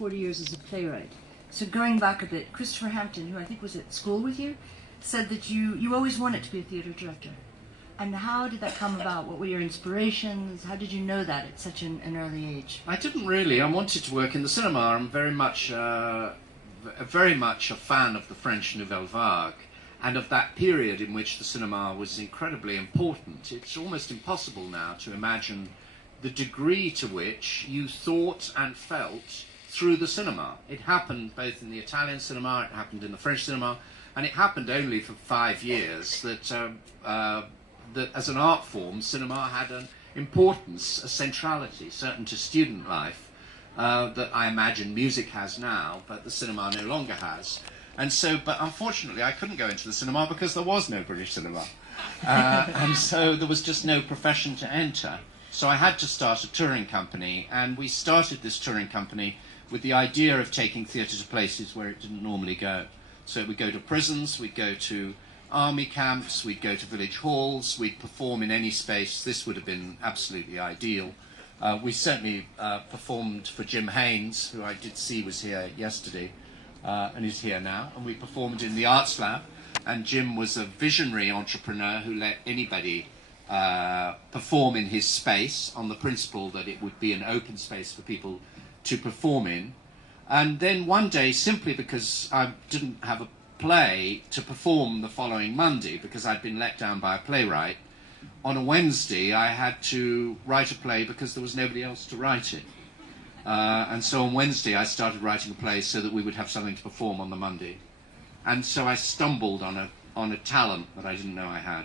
40 years as a playwright. So going back a bit, Christopher Hampton, who I think was at school with you, said that you always wanted to be a theater director. And how did that come about? What were your inspirations? How did you know that at such an early age? I didn't really. I wanted to work in the cinema. I'm very much a fan of the French Nouvelle Vague and of that period in which the cinema was incredibly important. It's almost impossible now to imagine the degree to which you thought and felt through the cinema. It happened both in the Italian cinema, it happened in the French cinema, and it happened only for 5 years that as an art form, cinema had an importance, a centrality, certain to student life, that I imagine music has now, but the cinema no longer has. And so, but unfortunately, I couldn't go into the cinema because there was no British cinema. And so there was just no profession to enter. So I had to start a touring company, and we started this touring company with the idea of taking theatre to places where it didn't normally go. So we'd go to prisons, we'd go to army camps, we'd go to village halls, we'd perform in any space. This would have been absolutely ideal. We certainly performed for Jim Haynes, who I did see was here yesterday, and is here now, and we performed in the Arts Lab, and Jim was a visionary entrepreneur who let anybody perform in his space on the principle that it would be an open space for people to perform in. And then one day, simply because I didn't have a play to perform the following Monday, because I'd been let down by a playwright, on a Wednesday I had to write a play because there was nobody else to write it. And so on Wednesday I started writing a play so that we would have something to perform on the Monday. And so I stumbled on a talent that I didn't know I had.